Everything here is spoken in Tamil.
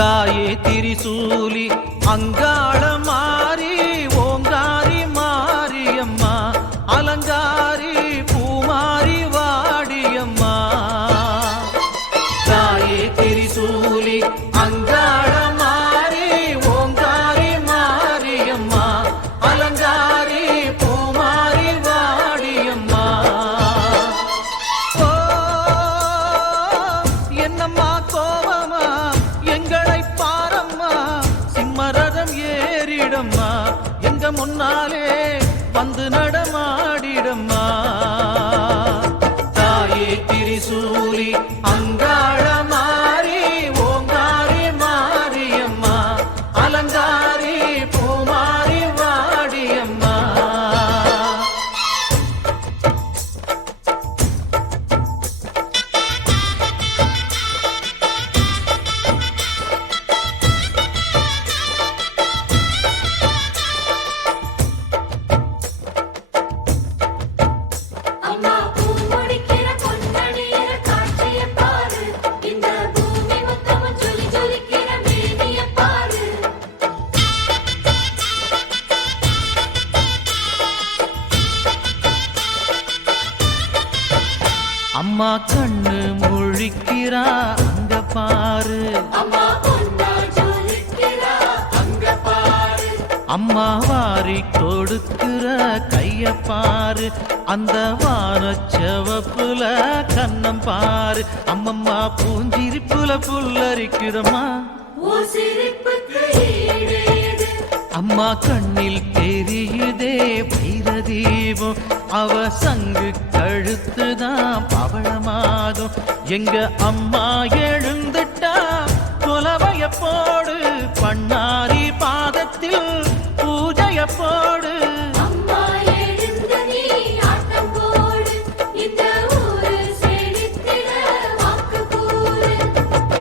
தாயே திரிசூலி அங்காள மாறி ஓங்காரி மாரியம்மா அலங்காரி பூமாரி வாடியம்மா தாயே திரிசூலி அங்காள மாறி ஓங்காரி மாரியம்மா அலங்காரி பூமாரி வாடியம்மா ஓ என்னம்மா கோபமா எங்களை பாரம்மா சிம்மரதம் ஏறிடம்மா எங்க முன்னாலே வந்து நடமாடிடம்மா தாயே திரிசூலி அங்காள மாறி ஓங்காரி மாரியம்மா அலங்காரி பூமாரி வாடியம்மா அம்மா பூமுடிக்கிற பொன்னணியிற காட்சிய பாரு இந்த பூமி மொத்தமும் ஜொலி ஜொலிக்கிற மேனிய பாரு அம்மா கண்ணு முழிக்கிறா அங்க பாரு அம்மா பொன்னா ஜொலிக்கிறா அங்க பாரு அம்மா வாரி கொடுக்கிற கைய பாரு அந்த வானச்சவப்புல கண்ணம் பாரு அம்மம்மா பூஞ்சிரிப்புல புல்லரிக்கிறம்மா ஓ சிரிப்புக்கு ஈடேது அம்மா கண்ணில் தெரியுதே வைர தீபம் அவ சங்கு கழுத்துதான் பவளமாகும் எங்க அம்மா எழுந்துட்டா கொலவைய போ